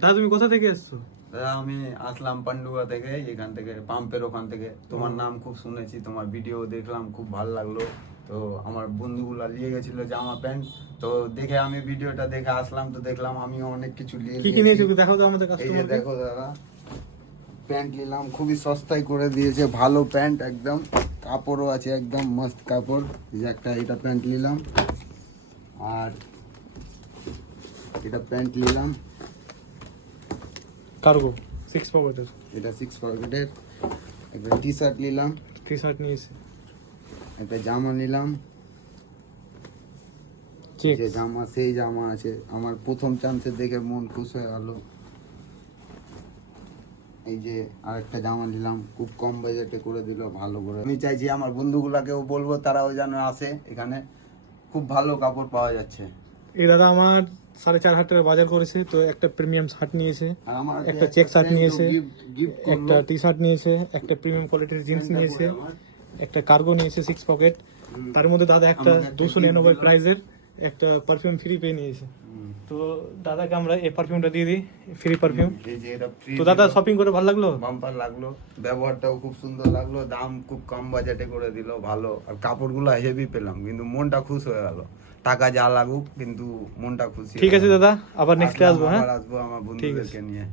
দাদা তুমি কোথা থেকে এসছো? দাদা আমি আসলাম পান্ডুয়া থেকে, এখান থেকে পাম্পের ওখান থেকে। তোমার নাম খুব শুনেছি, তোমার ভিডিও দেখলাম, খুব ভালো লাগলো। তো আমার বন্ধুগুলা নিয়ে গেছিল জামা প্যান্ট, তো দেখে আমি ভিডিওটা দেখে আসলাম, তো দেখলাম আমিও অনেক কিছু নিয়ে কি কি নিয়েছো নিয়েছি। দেখো তো আমাদের এই যে কাস্টমারকে। দেখো দাদা, প্যান্ট নিলাম, খুবই সস্তায় করে দিয়েছে, ভালো প্যান্ট একদম, কাপড়ও আছে একদম মস্ত কাপড়। এই যে একটা এটা প্যান্ট নিলাম, আর এটা প্যান্ট নিলাম, কার্গো 6 পকেটের। এটা 6 পকেটের। একটা টি শার্ট নিলাম, টি শার্ট নিয়েছে, একটা জামা নিলাম, চেক। যে জামা সেই জামা আছে, আমার প্রথম চান্সে দেখে মন খুশ হয়ে গেল। এই যে আরেকটা জামা নিলাম, খুব কম বাজেটে করে দিল, ভালো করে। আমি চাইছি আমার বন্ধুগুলাকেও বলবো তারাও যেন আসে এখানে, খুব ভালো কাপড় পাওয়া যাচ্ছে। এই দাদা আমার 4.5 টাকার বাজার করেছে, তো একটা প্রিমিয়াম শার্ট নিয়েছে, আর আমার একটা চেক শার্ট নিয়েছে, গিফট একটা টি শার্ট নিয়েছে, একটা প্রিমিয়াম কোয়ালিটির জিন্স নিয়েছে, একটা কার্গো নিয়েছে 6 পকেট। তার মধ্যে দাদা একটা আমাকে একটা 299 gift প্রাইজের একটা পারফিউম ফ্রি পেয়ে নিয়েছে। তো দাদাকে আমরা এই পারফিউমটা দিয়ে দিই, ফ্রি পারফিউম। এই যে এটা ফ্রি। তো দাদা শপিং করে ভালো লাগলো? বাম্পার লাগলো, ব্যবহারটাও খুব সুন্দর লাগলো, দাম খুব কম বাজেটে করে দিল, ভালো। আর কাপড়গুলো হেভি পেলাম, কিন্তু মনটা খুশ হয়ে গেল। টাকা যা লাগুক, কিন্তু মনটা খুশি। ঠিক আছে দাদা, আবার নেক্সটে আসবো। হ্যাঁ আবার আসবো আমার বন্ধুদেরকে নিয়ে।